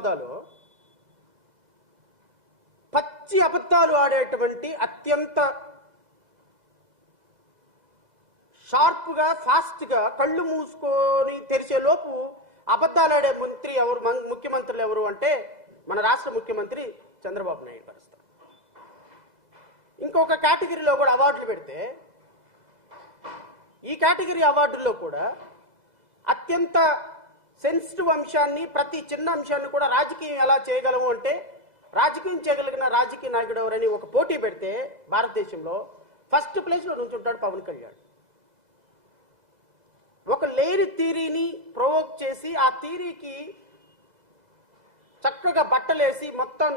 హోదాలో పచ్చి అబద్ధాలు ఆడేటువంటి అత్యంత షార్ప్గా ఫాస్ట్గా కళ్ళు మూసుకొని తెరిచే లోపు అబద్ధాలు ఆడే మంత్రి ఎవరు ముఖ్యమంత్రులు ఎవరు అంటే మన రాష్ట్ర ముఖ్యమంత్రి చంద్రబాబు నాయుడు పరిస్థితి ఇంకొక కేటగిరీలో కూడా అవార్డులు పెడితే ఈ కేటగిరీ అవార్డుల్లో కూడా అత్యంత సెన్సిటివ్ అంశాన్ని ప్రతి చిన్న అంశాన్ని కూడా రాజకీయం ఎలా చేయగలము అంటే రాజకీయం చేయగలిగిన రాజకీయ నాయకుడు ఎవరని ఒక పోటీ పెడితే భారతదేశంలో ఫస్ట్ ప్లేస్లో నుంచుంటాడు పవన్ కళ్యాణ్ ఒక లేని థీరీని ప్రొవోక్ చేసి ఆ థీరీకి చక్కగా బట్టలేసి మొత్తం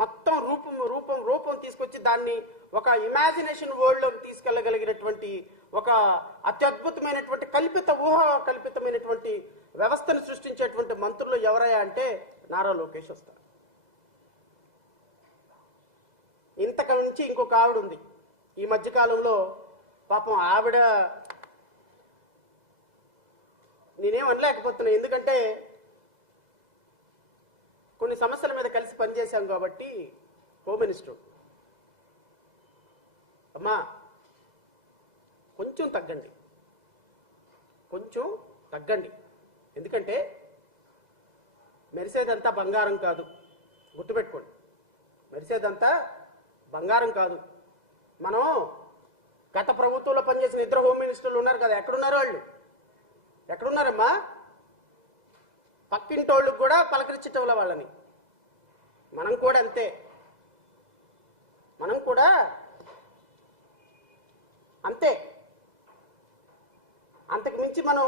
మొత్తం రూపం రూపం రూపం తీసుకొచ్చి దాన్ని ఒక ఇమాజినేషన్ వరల్డ్లోకి తీసుకెళ్ళగలిగినటువంటి ఒక అత్యద్భుతమైనటువంటి కల్పిత ఊహ కల్పితమైనటువంటి వ్యవస్థను సృష్టించేటువంటి మంత్రులు ఎవరయ్యా అంటే నారా లోకేష్ వస్తారు ఇంతకు నుంచి ఇంకొక ఆవిడ ఉంది ఈ మధ్యకాలంలో పాపం ఆవిడ నేనేం అనలేకపోతున్నా ఎందుకంటే కొన్ని సమస్యల మీద కలిసి పనిచేశాం కాబట్టి హోమ్ మినిస్టర్ అమ్మా కొంచెం తగ్గండి కొంచెం తగ్గండి ఎందుకంటే మెరిసేదంతా బంగారం కాదు గుర్తుపెట్టుకోండి మెరిసేదంతా బంగారం కాదు మనం గత ప్రభుత్వంలో పనిచేసిన ఇద్దరు హోమ్ మినిస్టర్లు ఉన్నారు కదా ఎక్కడున్నారు వాళ్ళు ఎక్కడున్నారమ్మా వాళ్ళకి కూడా పలకరించటంలో వాళ్ళని మనం కూడా అంతే మనం కూడా అంతే అంతకు మించి మనం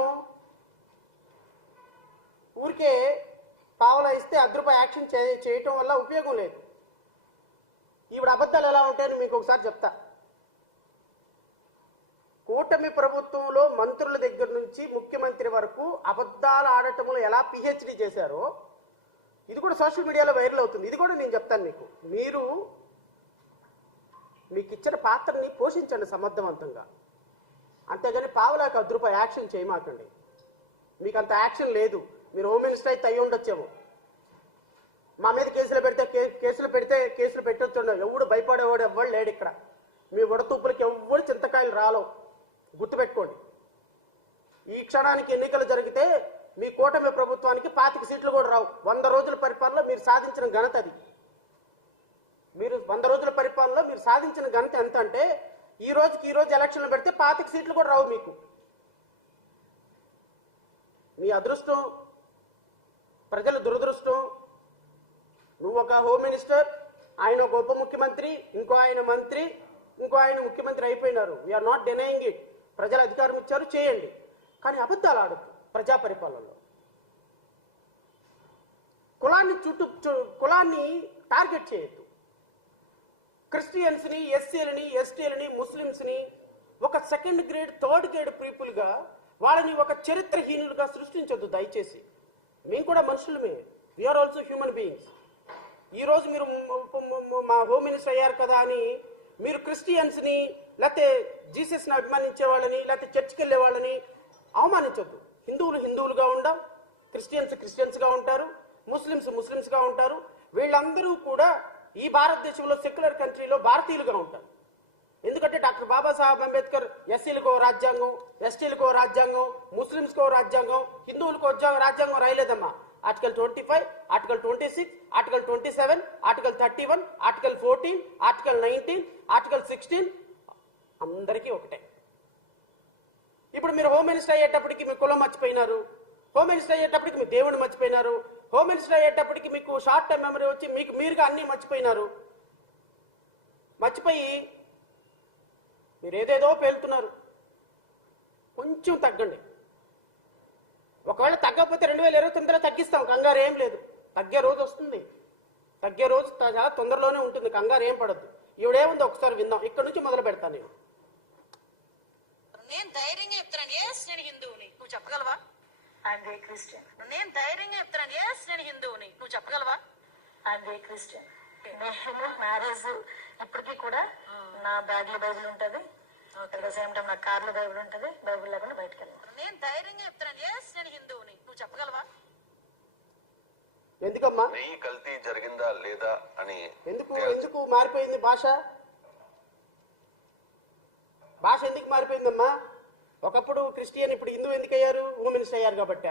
ఊరికే పావలా ఇస్తే అర్ధ యాక్షన్ చేయటం వల్ల ఉపయోగం లేదు ఈవిడ అబద్ధాలు ఎలా ఉంటాయని మీకు ఒకసారి చెప్తా కూటమి ప్రభుత్వంలో మంత్రుల దగ్గర నుంచి ముఖ్యమంత్రి వరకు అబద్ధాలు ఆడటంలో ఎలా పిహెచ్డి చేశారో ఇది కూడా సోషల్ మీడియాలో వైరల్ అవుతుంది ఇది కూడా నేను చెప్తాను మీకు మీరు మీకు ఇచ్చిన పాత్రని పోషించండి సమర్థవంతంగా అంతేగాని పావులాకి అదృప యాక్షన్ చేయమాకండి మీకు అంత యాక్షన్ లేదు మీరు హోమ్ మినిస్టర్ అయితే అయ్యి ఉండొచ్చేమో మా మీద కేసులు పెడితే కేసులు పెడితే కేసులు పెట్టొచ్చుండవు ఎవడు భయపడేవాడు ఎవ్వడు లేడు ఇక్కడ మీ వడతూపులకి ఎవ్వరు చింతకాయలు రాలవు గుర్తుపెట్టుకోండి ఈ క్షణానికి ఎన్నికలు జరిగితే మీ కూటమి ప్రభుత్వానికి పాతిక సీట్లు కూడా రావు వంద రోజుల పరిపాలనలో మీరు సాధించిన ఘనత అది మీరు వంద రోజుల పరిపాలనలో మీరు సాధించిన ఘనత ఎంత అంటే ఈ రోజుకి ఈ రోజు ఎలక్షన్లు పెడితే పాతిక సీట్లు కూడా రావు మీకు మీ అదృష్టం ప్రజల దురదృష్టం నువ్వు ఒక హోమ్ మినిస్టర్ ఆయన ఒక ఉప ముఖ్యమంత్రి ఇంకో ఆయన మంత్రి ఇంకో ఆయన ముఖ్యమంత్రి అయిపోయినారు వీఆర్ నాట్ డినయింగ్ ఇట్ ప్రజల అధికారం ఇచ్చారు చేయండి కానీ అబద్ధాలు ఆడద్దు ప్రజా పరిపాలనలో కులాన్ని చుట్టూ కులాన్ని టార్గెట్ చేయొద్దు క్రిస్టియన్స్ని ఎస్సీలని ఎస్టీలని ముస్లిమ్స్ని ఒక సెకండ్ గ్రేడ్ థర్డ్ గ్రేడ్ పీపుల్గా వాళ్ళని ఒక చరిత్రహీనులుగా సృష్టించొద్దు దయచేసి మేము కూడా మనుషులమే ఆర్ ఆల్సో హ్యూమన్ బీయింగ్స్ ఈరోజు మీరు మా హోమ్ మినిస్టర్ అయ్యారు కదా అని మీరు క్రిస్టియన్స్ని లేకపోతే జీసస్ని అభిమానించే వాళ్ళని లేకపోతే చర్చ్కి వెళ్ళే వాళ్ళని అవమానించొద్దు హిందువులు హిందువులుగా ఉండం క్రిస్టియన్స్ క్రిస్టియన్స్గా ఉంటారు ముస్లిమ్స్ ముస్లిమ్స్గా ఉంటారు వీళ్ళందరూ కూడా ఈ భారతదేశంలో సెక్యులర్ కంట్రీలో భారతీయులుగా ఉంటారు ఎందుకంటే డాక్టర్ బాబాసాహెబ్ అంబేద్కర్ ఎస్సీలకు రాజ్యాంగం ఎస్టీలకు రాజ్యాంగం కో రాజ్యాంగం హిందువులకు రాజ్యాంగం రాయలేదమ్మా article twenty five article twenty six article twenty seven article thirty one article fourteen article nineteen article sixteen అందరికీ ఒకటే ఇప్పుడు మీరు హోమ్ మినిస్టర్ అయ్యేటప్పటికి మీ కులం మర్చిపోయినారు హోమ్ మినిస్టర్ అయ్యేటప్పటికి మీ దేవుని మర్చిపోయినారు హోమ్ మినిస్టర్ అయ్యేటప్పటికి మీకు షార్ట్ టైం మెమరీ వచ్చి మీకు మీరుగా అన్నీ మర్చిపోయినారు మర్చిపోయి మీరు ఏదేదో పేలుతున్నారు కొంచెం తగ్గండి ఒకవేళ తగ్గకపోతే రెండు వేల ఇరవై తొమ్మిదిలో తగ్గిస్తాం కంగారు ఏం లేదు తగ్గే రోజు వస్తుంది తగ్గే రోజు చాలా తొందరలోనే ఉంటుంది కంగారు ఏం పడద్దు ఉంది ఒకసారి విందాం ఇక్కడ నుంచి మొదలు పెడతాను నేను నేను ధైర్యంగా చెప్తున్నాను ఏ నేను హిందువుని నువ్వు చెప్పగలవా అదే క్రిస్టియన్ నేను ధైర్యంగా చెప్తున్నాను ఏ నేను హిందువుని నువ్వు చెప్పగలవా అదే క్రిస్టియన్ మ్యారేజ్ ఇప్పటికీ కూడా hmm. నా బ్యాగ్ లో బైబుల్ ఉంటది తెలుగు చేయడం నాకు కార్లో బైబుల్ ఉంటుంది బైబుల్ లేకుండా బయటకు వెళ్ళాను నేను ధైర్యంగా చెప్తాను ఎస్ నేను హిందువుని నువ్వు చెప్పగలవా ఎందుకమ్మా నెయ్యి కల్తీ జరిగిందా లేదా అని ఎందుకు ఎందుకు మారిపోయింది భాష భాష ఎందుకు మారిపోయిందమ్మా ఒకప్పుడు క్రిస్టియన్ ఇప్పుడు హిందూ ఎందుకు అయ్యారు హోమ్ అయ్యారు కాబట్ట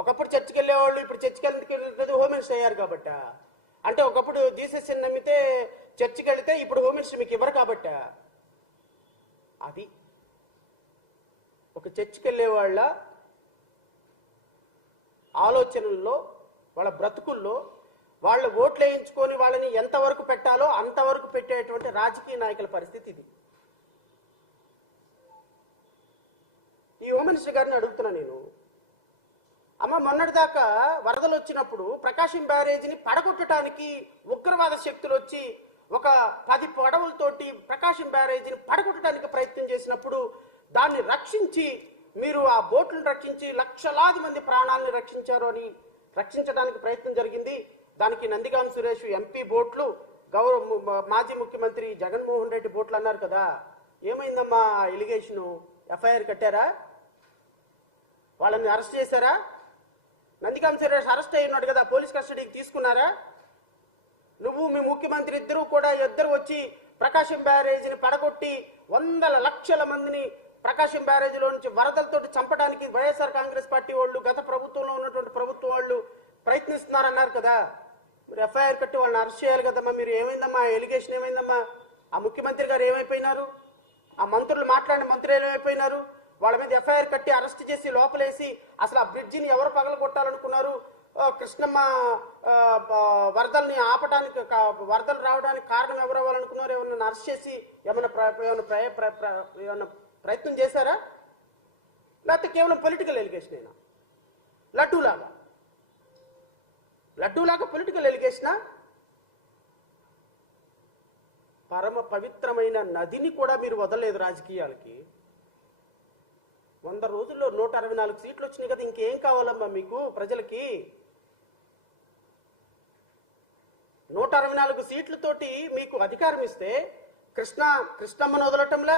ఒకప్పుడు చర్చికి వెళ్ళేవాళ్ళు ఇప్పుడు చర్చికి వెళ్ళేది హోమ్ అయ్యారు కాబట్ట అంటే ఒకప్పుడు జీసస్ నమ్మితే చర్చికి వెళితే ఇప్పుడు హోమ్ మీకు ఇవ్వరు కాబట్టా అది ఒక చర్చ్కి వెళ్ళే వాళ్ళ ఆలోచనల్లో వాళ్ళ బ్రతుకుల్లో వాళ్ళు ఓట్లు వేయించుకొని వాళ్ళని ఎంతవరకు పెట్టాలో అంతవరకు పెట్టేటువంటి రాజకీయ నాయకుల పరిస్థితి ఇది ఈ హోమనిస్టర్ గారిని అడుగుతున్నా నేను అమ్మ మొన్నటిదాకా వరదలు వచ్చినప్పుడు ప్రకాశం బ్యారేజీని పడగొట్టడానికి ఉగ్రవాద శక్తులు వచ్చి ఒక పది పడవలతోటి ప్రకాశం బ్యారేజీని పడగొట్టడానికి ప్రయత్నం చేసినప్పుడు దాన్ని రక్షించి మీరు ఆ బోట్లను రక్షించి లక్షలాది మంది ప్రాణాలను రక్షించారు అని రక్షించడానికి ప్రయత్నం జరిగింది దానికి నందిగాం సురేష్ ఎంపీ బోట్లు గౌరవ మాజీ ముఖ్యమంత్రి జగన్మోహన్ రెడ్డి బోట్లు అన్నారు కదా ఏమైందమ్మా ఎలిగేషన్ ఎఫ్ఐఆర్ కట్టారా వాళ్ళని అరెస్ట్ చేశారా నందిగాం సురేష్ అరెస్ట్ అయి ఉన్నాడు కదా పోలీస్ కస్టడీకి తీసుకున్నారా నువ్వు మీ ముఖ్యమంత్రి ఇద్దరు కూడా ఇద్దరు వచ్చి ప్రకాశం బ్యారేజీని పడగొట్టి వందల లక్షల మందిని ప్రకాశం బ్యారేజీలో నుంచి వరదలతో చంపడానికి వైఎస్ఆర్ కాంగ్రెస్ పార్టీ వాళ్ళు గత ప్రభుత్వంలో ఉన్నటువంటి ప్రభుత్వం వాళ్ళు ప్రయత్నిస్తున్నారన్నారు కదా మీరు ఎఫ్ఐఆర్ కట్టి వాళ్ళని అరెస్ట్ చేయాలి కదమ్మా మీరు ఏమైందమ్మా ఎలిగేషన్ ఏమైందమ్మా ఆ ముఖ్యమంత్రి గారు ఏమైపోయినారు ఆ మంత్రులు మాట్లాడిన మంత్రులు ఏమైపోయినారు వాళ్ళ మీద ఎఫ్ఐఆర్ కట్టి అరెస్ట్ చేసి లోపలేసి అసలు ఆ బ్రిడ్జిని ఎవరు పగల కొట్టాలనుకున్నారు కృష్ణమ్మ వరదల్ని ఆపడానికి వరదలు రావడానికి కారణం ఎవరవ్వాలనుకున్నారు ఏమైనా నర్స్ చేసి ఏమైనా ఏమైనా ప్రయత్నం చేశారా లేకపోతే కేవలం పొలిటికల్ ఎలిగేషన్ అయినా లడ్డూలాగా లడ్డూలాగా పొలిటికల్ ఎలిగేషనా పరమ పవిత్రమైన నదిని కూడా మీరు వదలలేదు రాజకీయాలకి వంద రోజుల్లో నూట అరవై నాలుగు సీట్లు వచ్చినాయి కదా ఇంకేం కావాలమ్మా మీకు ప్రజలకి నూట అరవై నాలుగు సీట్లతోటి మీకు అధికారం ఇస్తే కృష్ణ కృష్ణమ్మను వదలటంలా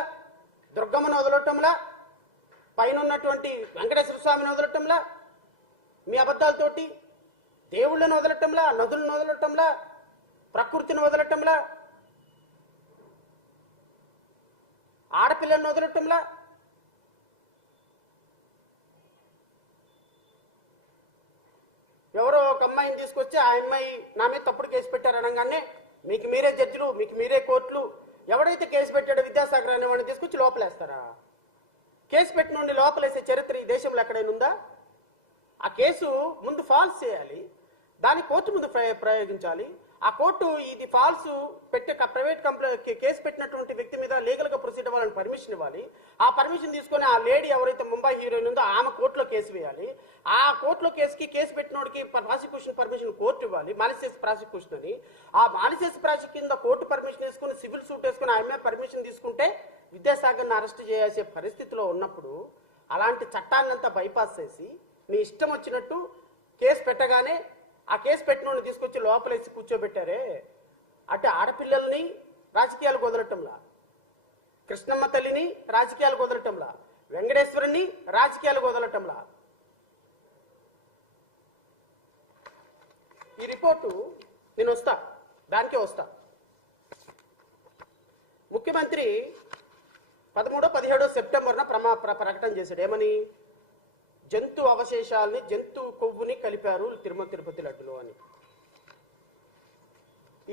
దుర్గమ్మను వదలటంలా పైన ఉన్నటువంటి వెంకటేశ్వర స్వామిని వదలటంలా మీ అబద్ధాలతోటి దేవుళ్ళను వదలటంలా నదులను వదలటంలా ప్రకృతిని వదలటంలా ఆడపిల్లలను వదలటంలా ఎవరో ఒక అమ్మాయిని తీసుకొచ్చి ఆ అమ్మాయి నా మీద తప్పుడు కేసు పెట్టారు అనగానే మీకు మీరే జడ్జిలు మీకు మీరే కోర్టులు ఎవడైతే కేసు పెట్టాడో విద్యాసాగర్ అనేవాడిని తీసుకొచ్చి లోపలేస్తారా కేసు పెట్టిన లోపలేసే చరిత్ర ఈ దేశంలో ఎక్కడైనా ఉందా ఆ కేసు ముందు ఫాల్స్ చేయాలి దాన్ని కోర్టు ముందు ప్రయోగించాలి ఆ కోర్టు ఇది ఫాల్స్ పెట్టే ప్రైవేట్ కంపెనీ కేసు పెట్టినటువంటి వ్యక్తి మీద లీగల్గా ప్రొసీడ్ అవ్వాలని పర్మిషన్ ఇవ్వాలి ఆ పర్మిషన్ తీసుకొని ఆ లేడీ ఎవరైతే ముంబై హీరోయిన్ ఉందో ఆమె కోర్టులో కేసు వేయాలి ఆ కోర్టులో కేసుకి కేసు పెట్టినోడికి ప్రాసిక్యూషన్ పర్మిషన్ కోర్టు ఇవ్వాలి మానిసేసి ప్రాసిక్యూషన్ అని ఆ మానిసేసి ప్రాసిక్యూ కింద కోర్టు పర్మిషన్ తీసుకుని సివిల్ సూట్ వేసుకుని ఆమె పర్మిషన్ తీసుకుంటే విద్యాసాగర్ని అరెస్ట్ చేయాల్సే పరిస్థితిలో ఉన్నప్పుడు అలాంటి చట్టాన్నంతా బైపాస్ చేసి మీ ఇష్టం వచ్చినట్టు కేసు పెట్టగానే ఆ కేసు పెట్టిన తీసుకొచ్చి లోపలేసి కూర్చోబెట్టారే అంటే ఆడపిల్లల్ని రాజకీయాలకు వదలటంలా కృష్ణమ్మ తల్లిని రాజకీయాలకు వదలటంలా వెంకటేశ్వరుని రాజకీయాలకు వదలటంలా ఈ రిపోర్టు నేను వస్తా దానికే వస్తా ముఖ్యమంత్రి పదమూడో పదిహేడో సెప్టెంబర్న ప్రమా ప్రకటన చేశాడు ఏమని జంతు అవశేషాలని జంతు కొవ్వుని కలిపారు తిరుమల తిరుపతి లడ్డులో అని